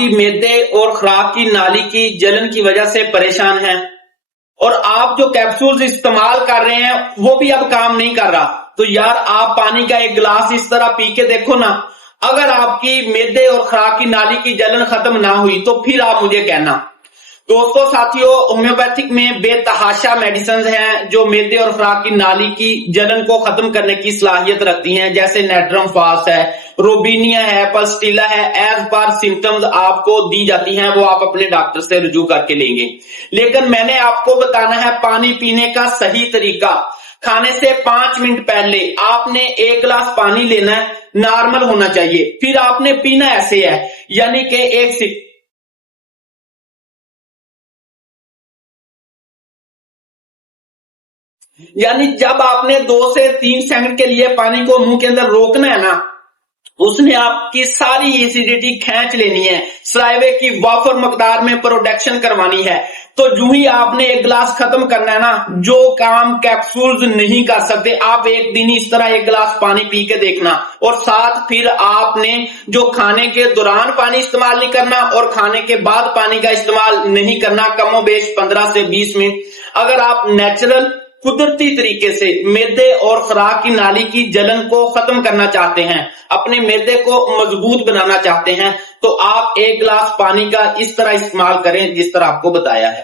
بھی معدے اور خوراک کی نالی کی جلن کی وجہ سے پریشان ہیں اور آپ جو کیپسولز استعمال کر رہے ہیں وہ بھی اب کام نہیں کر رہا، تو یار آپ پانی کا ایک گلاس اس طرح پی کے دیکھو نا، اگر آپ کی معدے اور خوراک کی نالی کی جلن ختم نہ ہوئی تو پھر آپ مجھے کہنا۔ دوستو ساتھیو، ہومیوپیتھک میں بے تحاشا میڈیسنز ہیں جو معدے اور خوراک کی نالی کی جلن کو ختم کرنے کی صلاحیت رکھتی ہیں، جیسے نیٹرم فاسٹ ہے، روبینیا ہے، پلسٹیلا ہے، ایز پر سمپٹمز آپ کو دی جاتی ہیں، وہ آپ اپنے ڈاکٹر سے رجوع کر کے لیں گے۔ لیکن میں نے آپ کو بتانا ہے پانی پینے کا صحیح طریقہ۔ کھانے سے 5 منٹ پہلے آپ نے 1 گلاس پانی لینا ہے، نارمل ہونا چاہیے، پھر آپ نے پینا ایسے ہے، یعنی کہ ایک سپ، یعنی جب آپ نے 2 سے 3 سیکنڈ کے لیے پانی کو منہ کے اندر روکنا ہے نا، اس نے آپ کی ساری ایسیڈیٹی کھینچ لینی ہے، سلائیوے کی وافر مقدار میں پروڈکشن کروانی ہے، تو جو ہی آپ نے 1 گلاس ختم کرنا ہے نا، جو کام کیپسولز نہیں کر سکتے، آپ ایک دن اس طرح 1 گلاس پانی پی کے دیکھنا، اور ساتھ پھر آپ نے جو کھانے کے دوران پانی استعمال نہیں کرنا اور کھانے کے بعد پانی کا استعمال نہیں کرنا، کم و بیش 15 سے 20 منٹ۔ اگر آپ نیچرل قدرتی طریقے سے معدے اور خوراک کی نالی کی جلن کو ختم کرنا چاہتے ہیں، اپنے معدے کو مضبوط بنانا چاہتے ہیں، تو آپ 1 گلاس پانی کا اس طرح استعمال کریں جس طرح آپ کو بتایا ہے۔